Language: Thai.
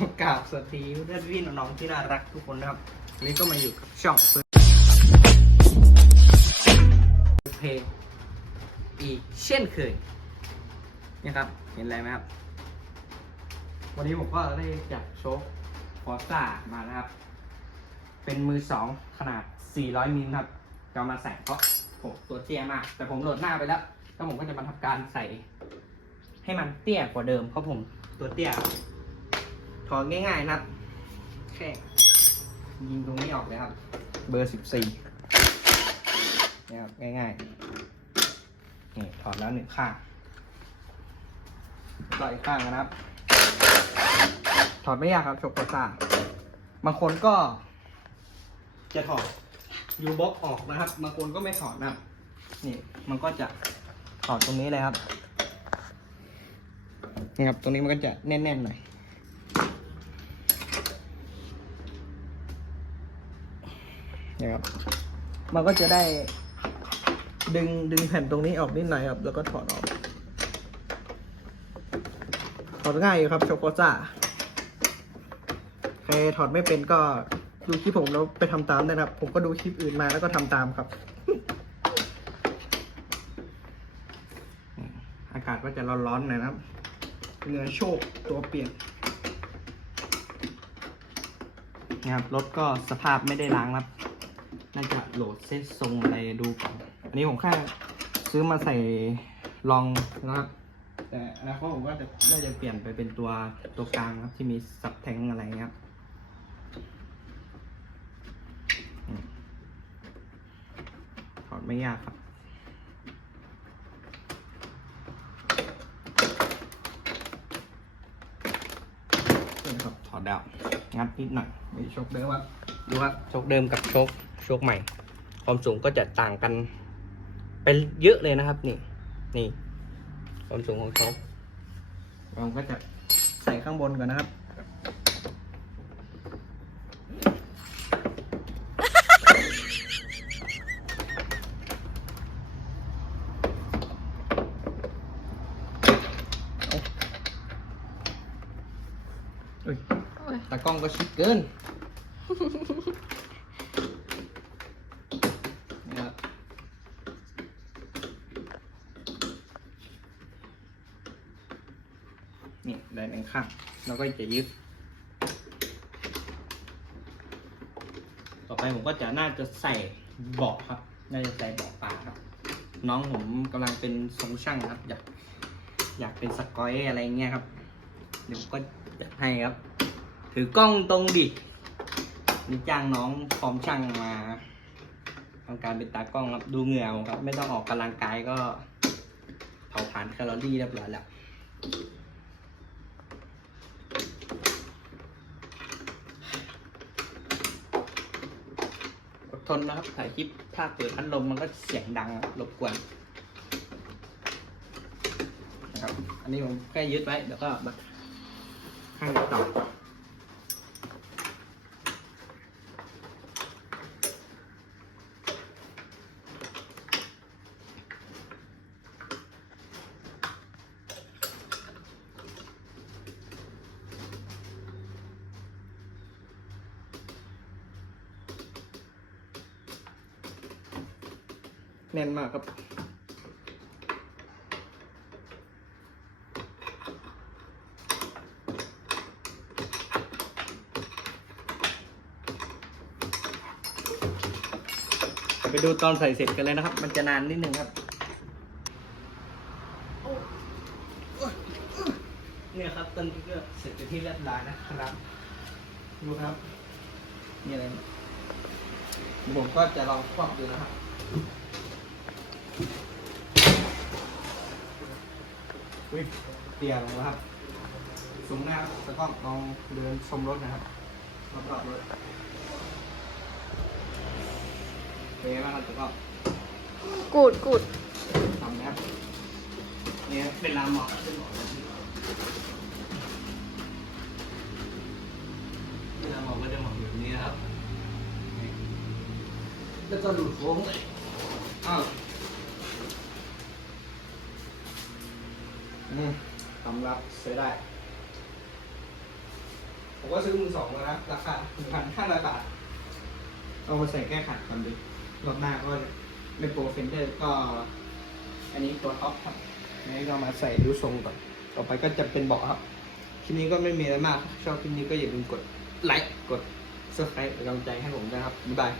กราบสวัสดีเพื่อนพี่น้องๆที่น่ารักทุกคนนะครับวันนี้ก็มาอยู่กับช่องเพลงอีกเช่นเคยนะครับ เห็นอะไรไหมครับ วันนี้ผมก็ได้จับโชคฟอร์ซ่ามานะครับ เป็นมือสองขนาด 400 มิลครับจะมาใส่เพราะผมตัวเตี้ยมาก แต่ผมโหลดหน้าไปแล้วแล้วผมก็จะมาทำการใส่ ให้มันเตี้ยกว่าเดิมเพราะผมตัวเตี้ย ถอดง่ายๆนะครับแค่ยิงตรงนี้ออกเลยครับ เบอร์สิบสี่นี่ครับง่ายๆนี่ถอดแล้วหนึ่งข้างต่ออีกข้างนะครับ ถอดไม่ยากครับโชกโกซ่าบางคนก็ จะถอดยูบ็อกออกนะครับบางคนก็ไม่ถอดนะครับนี่มันก็จะถอดตรงนี้เลยครับนี่ครับตรงนี้มันก็จะแน่นๆหน่อย นะครับ มันก็จะได้ดึงดึงแผ่นตรงนี้ออกนิดหน่อยครับ แล้วก็ถอดออก ถอดง่ายอยู่ครับโชโกซ่าใครถอดไม่เป็นก็ดูคลิปผมแล้วไปทำตามได้นะครับ ผมก็ดูคลิปอื่นมาแล้วก็ทำตามครับ อากาศก็จะร้อนๆหน่อยนะครับเหงื่อโชกตัวเปียกนะครับรถก็สภาพไม่ได้ล้างครับาจะโหลดเซตทรงอะไรดูก่อน อันนี้ผมแค่ซื้อมาใส่ลองนะครับ แต่อนาคตผมก็จะน่าจะเปลี่ยนไปเป็นตัวตัวกลางครับที่มีซับแทงอะไรเงี้ยครับถอดไม่ยากครับนี่ครับถอดดาวงัดนิดหน่อยไมีโชคเดิมครับ ดูครับโชคเดิมกับโชคโชคใหม่ ความสูงก็จะต่างกันเป็นเยอะเลยนะครับ นี่ นี่ ความสูงของโชคเราก็จะใส่ข้างบนก่อนนะครับอุ้ยโอ้ยตากล้องก็ชิดเกิน นะครับนี่ได้หนึ่งข้างแล้วก็จะยึด ต่อไปผมก็จะน่าจะใส่เบาะครับ น่าจะใส่เบาะปลาครับ น้องผมกำลังเป็นทรงช่างครับ อยากอยากเป็นสกอยอะไรเงี้ยครับ เดี๋ยวผมก็จะให้ครับ ถือกล้องตรงดิ นี่จ้างน้องพร้อมช่างมาทำการเป็นตากล้องครับดูเหงื่อผมครับ ไม่ต้องออกกำลังกายก็เผาผลาญแคลอรี่เรียบร้อยแล้วอดทนนะครับถ่ายคลิปถ้าเปิดพัดลมมันก็เสียงดังรบกวนนะครับ อันนี้ผมแค่ยึดไว้ แล้วก็มาข้ต่อ แน่นมากครับ ไปดูตอนใส่เสร็จกันเลยนะครับ มันจะนานนิดนึงครับเนี่ยครับตอนนี้ก็เสร็จเป็นที่เรียบร้อยนะครับ ดูครับนี่อะไรเนี่ยผมก็จะลองครอบดูนะครับ อุ้ยเตียลงแล้วครับ สูงหน้าครับแล้วก็ลองเดินชมรถนะครับรอบๆรถเป็นไงบ้างครับแล้วก็กูดกูดทำนะครับนี่ครับเป็นลามหมอกเป็นหมอกแบบนี้เวลาหมอกก็จะหมอกแบบนี้นะครับนี่แล้วก็ดูดโค้งเลยอ้าว อืมสำหรับใช้ได้ ผมก็ซื้อมือสองมาแล้วราคาหนึ่งพันห้าร้อยบาท เอามาใส่แก้ขัดก่อนดิรอบหน้าก็เป็นโปรเฟนเดอร์ก็ อันนี้ตัวท็อปครับนนี้ก็มาใส่ดูทรงก่อน ต่อไปก็จะเป็นเบาะครับ คลิปนี้ก็ไม่มีอะไรมาก ชอบคลิปนี้ก็อย่าลืมกดไลค์ กด subscribe เป็นกำลังใจให้ผมด้วยครับ บ๊ายบาย